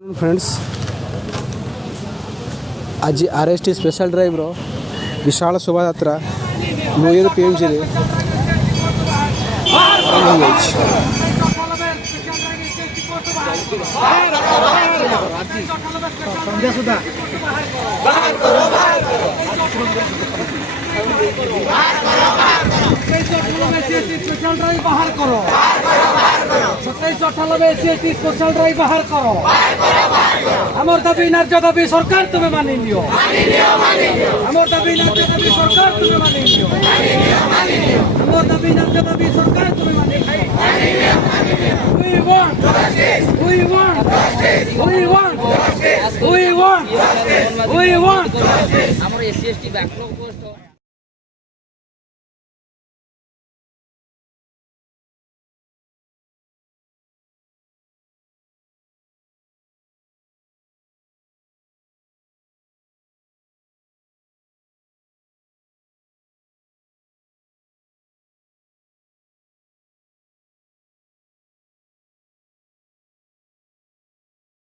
फ्रेंड्स आज RST special drive रो विशाल शोभा यात्रा Noire PMG रे संध्या सुधा स्पेशल ड्राइव बाहर करो 2798 स्पेशल ड्राइव बाहर करो आमर दाबी न्याय्य दाबी सरकार तुम्हें मानि लियो आमर दाबी न्याय्य दाबी सरकार तुम्हें मानि लियो आमर दाबी न्याय्य दाबी सरकार तुम्हें मानि लियो we want amar SC ST backlog post